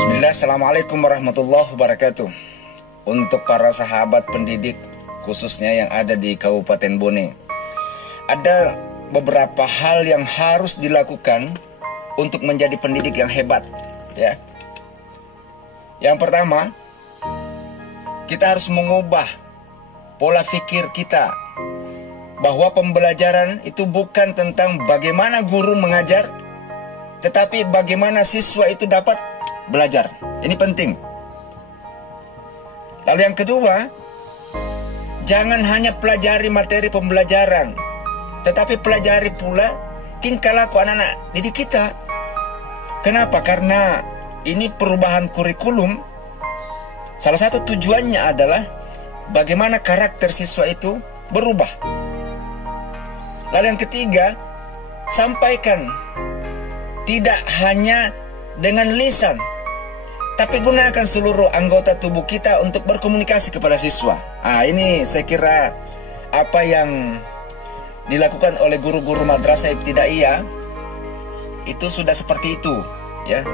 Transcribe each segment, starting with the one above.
Bismillah, Assalamualaikum warahmatullahi wabarakatuh. Untuk para sahabat pendidik, khususnya yang ada di Kabupaten Bone, ada beberapa hal yang harus dilakukan untuk menjadi pendidik yang hebat, ya. Yang pertama, kita harus mengubah pola pikir kita bahwa pembelajaran itu bukan tentang bagaimana guru mengajar, tetapi bagaimana siswa itu dapat belajar. Ini penting. Lalu yang kedua, jangan hanya pelajari materi pembelajaran, tetapi pelajari pula tingkah laku anak-anak didik kita. Kenapa? Karena ini perubahan kurikulum. Salah satu tujuannya adalah bagaimana karakter siswa itu berubah. Lalu yang ketiga, sampaikan tidak hanya dengan lisan, tapi gunakan seluruh anggota tubuh kita untuk berkomunikasi kepada siswa. Ini saya kira apa yang dilakukan oleh guru-guru madrasah ibtidaiyah itu sudah seperti itu, ya.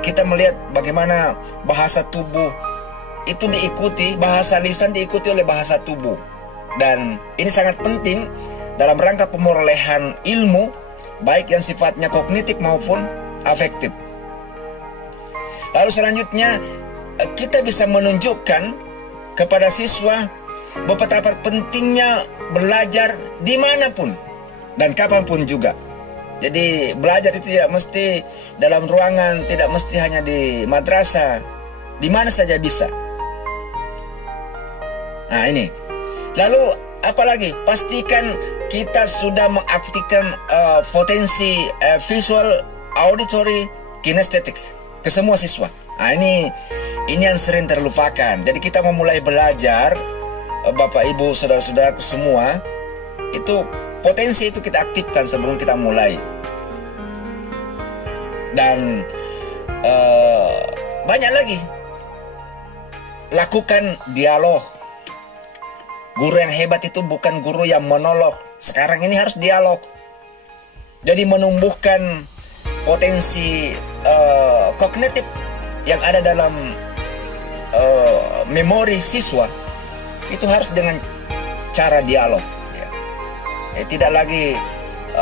Kita melihat bagaimana bahasa tubuh itu diikuti, bahasa lisan diikuti oleh bahasa tubuh. Dan ini sangat penting dalam rangka pemerolehan ilmu, baik yang sifatnya kognitif maupun afektif. Lalu selanjutnya, kita bisa menunjukkan kepada siswa betapa pentingnya belajar dimanapun dan kapanpun juga. Jadi belajar itu tidak mesti dalam ruangan, tidak mesti hanya di madrasah, di mana saja bisa. Ini. Lalu apalagi, pastikan kita sudah mengaktifkan potensi visual, auditory, kinestetik ke semua siswa. Ini yang sering terlupakan. Jadi kita memulai belajar, Bapak Ibu, saudara-saudaraku semua, itu potensi itu kita aktifkan sebelum kita mulai. Dan banyak lagi. Lakukan dialog. Guru yang hebat itu bukan guru yang monolog. Sekarang ini harus dialog. Jadi menumbuhkan potensi kognitif yang ada dalam memori siswa itu harus dengan cara dialog, ya. Tidak lagi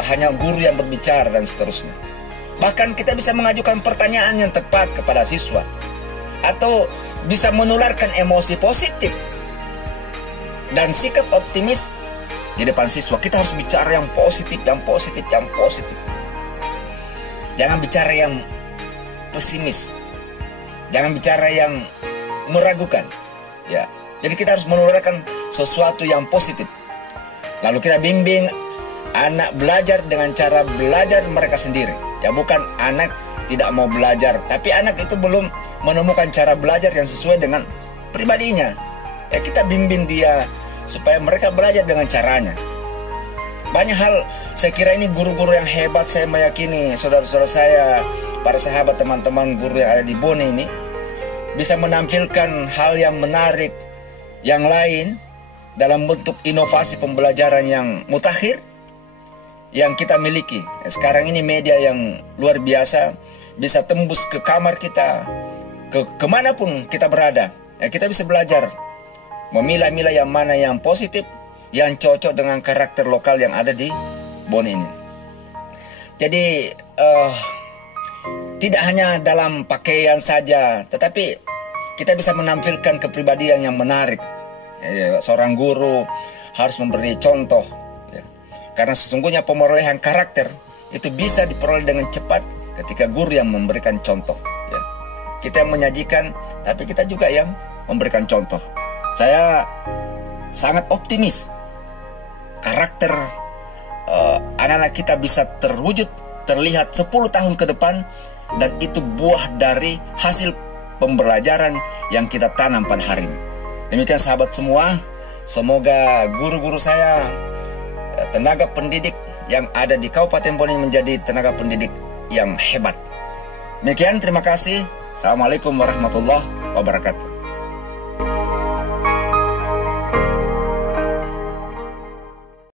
hanya guru yang berbicara dan seterusnya. Bahkan kita bisa mengajukan pertanyaan yang tepat kepada siswa, atau bisa menularkan emosi positif dan sikap optimis di depan siswa. Kita harus bicara yang positif, yang positif, yang positif. Jangan bicara yang pesimis. Jangan bicara yang meragukan, ya. Jadi kita harus menularkan sesuatu yang positif. Lalu kita bimbing anak belajar dengan cara belajar mereka sendiri. Ya, bukan anak tidak mau belajar, tapi anak itu belum menemukan cara belajar yang sesuai dengan pribadinya. Ya, kita bimbing dia supaya mereka belajar dengan caranya. Banyak hal, saya kira ini guru-guru yang hebat. Saya meyakini saudara-saudara saya, para sahabat, teman-teman guru yang ada di Bone ini bisa menampilkan hal yang menarik yang lain dalam bentuk inovasi pembelajaran yang mutakhir yang kita miliki. Sekarang ini media yang luar biasa, bisa tembus ke kamar kita, kemanapun kita berada. Kita bisa belajar memilah-milah yang mana yang positif, yang cocok dengan karakter lokal yang ada di Bone ini. Jadi tidak hanya dalam pakaian saja, tetapi kita bisa menampilkan kepribadian yang menarik. Seorang guru harus memberi contoh, ya. Karena sesungguhnya pemerolehan karakter itu bisa diperoleh dengan cepat ketika guru yang memberikan contoh, ya. Kita yang menyajikan, tapi kita juga yang memberikan contoh. Saya sangat optimis karakter anak-anak kita bisa terwujud, terlihat 10 tahun ke depan, dan itu buah dari hasil pembelajaran yang kita tanam pada hari ini. Demikian sahabat semua, semoga guru-guru saya, tenaga pendidik yang ada di Kabupaten Bone menjadi tenaga pendidik yang hebat. Demikian, terima kasih. Assalamualaikum warahmatullahi wabarakatuh.